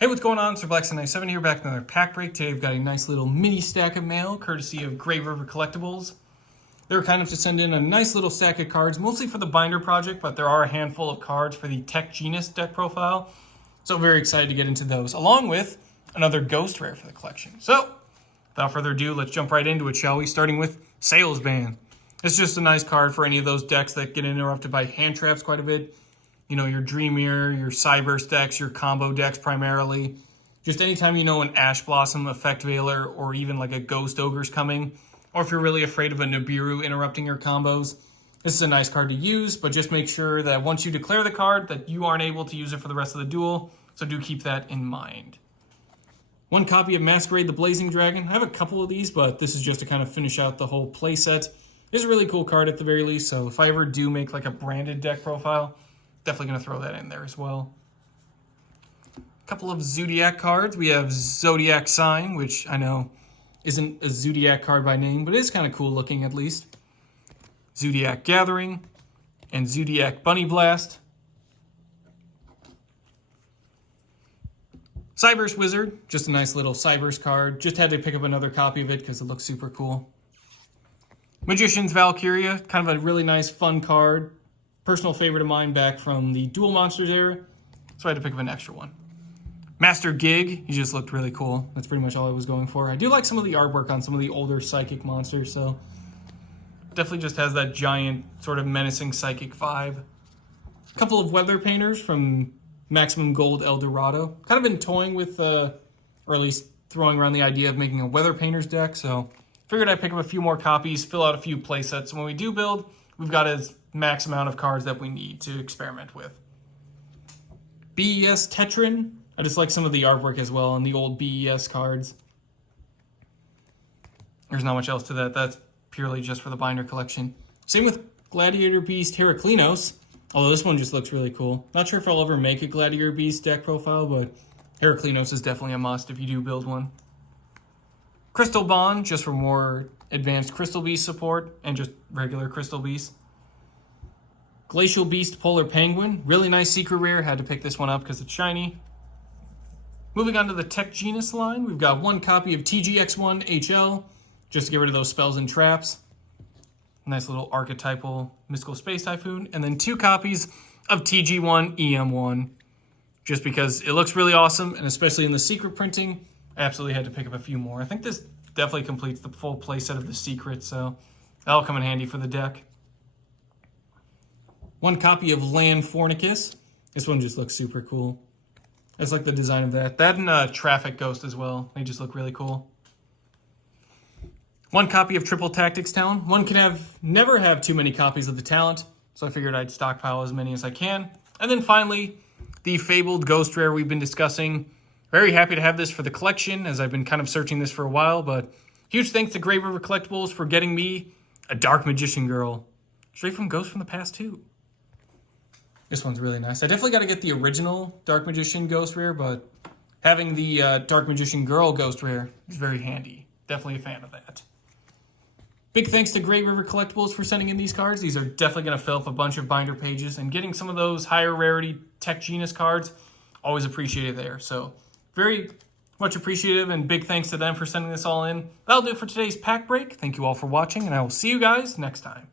Hey, what's going on? Sir Black97 here, back with another pack break. Today I've got a nice little mini stack of mail, courtesy of Great River Collectibles. They were kind enough to send in a nice little stack of cards, mostly for the binder project, but there are a handful of cards for the Tech Genius deck profile. So very excited to get into those, along with another Ghost Rare for the collection. So, without further ado, let's jump right into it, shall we? Starting with Salesman. It's just a nice card for any of those decks that get interrupted by hand traps quite a bit. You know, your Dream Mirror, your Cyburst decks, your combo decks primarily. Just anytime you know an Ash Blossom, Effect Veiler, or even like a Ghost Ogre's coming, or if you're really afraid of a Nibiru interrupting your combos, this is a nice card to use, but just make sure that once you declare the card that you aren't able to use it for the rest of the duel, so do keep that in mind. One copy of Masquerade the Blazing Dragon. I have a couple of these, but this is just to kind of finish out the whole playset. It's a really cool card at the very least, so if I ever do make like a branded deck profile, definitely going to throw that in there as well. A couple of Zoodiac cards. We have Zodiac Sign, which I know isn't a Zoodiac card by name, but it is kind of cool looking at least. Zoodiac Gathering and Zoodiac Bunny Blast. Cyburst Wizard, just a nice little Cyburst card. Just had to pick up another copy of it because it looks super cool. Magician's Valkyria, kind of a really nice fun card. Personal favorite of mine back from the Duel Monsters era, so I had to pick up an extra one. Master Gig, he just looked really cool. That's pretty much all I was going for. I do like some of the artwork on some of the older psychic monsters, so definitely just has that giant sort of menacing psychic vibe. A couple of Weather Painters from Maximum Gold El Dorado. Kind of been toying with, or at least throwing around the idea of making a Weather Painters deck, so figured I'd pick up a few more copies, fill out a few playsets. When we do build, we've got as max amount of cards that we need to experiment with. BES Tetrin. I just like some of the artwork as well on the old BES cards. There's not much else to that. That's purely just for the binder collection. Same with Gladiator Beast Heraclinos, although this one just looks really cool. Not sure if I'll ever make a Gladiator Beast deck profile, but Heraclinos is definitely a must if you do build one. Crystal Bond, just for more advanced Crystal Beast support and just regular Crystal Beast. Glacial Beast Polar Penguin. Really nice secret rare. Had to pick this one up because it's shiny. Moving on to the Tech Genius line, we've got one copy of TGX1 HL, just to get rid of those spells and traps. Nice little archetypal Mystical Space Typhoon. And then two copies of TG1 EM1, just because it looks really awesome, and especially in the secret printing, I absolutely had to pick up a few more. I think this definitely completes the full playset of the secret, so that'll come in handy for the deck. One copy of Land Fornicus. This one just looks super cool. I just like the design of that. That and Traffic Ghost as well. They just look really cool. One copy of Triple Tactics Talent. One can never have too many copies of the talent, so I figured I'd stockpile as many as I can. And then finally, the fabled Ghost Rare we've been discussing. Very happy to have this for the collection, as I've been kind of searching this for a while, but huge thanks to Great River Collectibles for getting me a Dark Magician Girl. Straight from Ghost from the Past 2. This one's really nice. I definitely got to get the original Dark Magician Ghost Rare, but having the Dark Magician Girl Ghost Rare is very handy. Definitely a fan of that. Big thanks to Great River Collectibles for sending in these cards. These are definitely going to fill up a bunch of binder pages, and getting some of those higher rarity Tech Genius cards, always appreciated there. So very much appreciative, and big thanks to them for sending this all in. That'll do it for today's pack break. Thank you all for watching, and I will see you guys next time.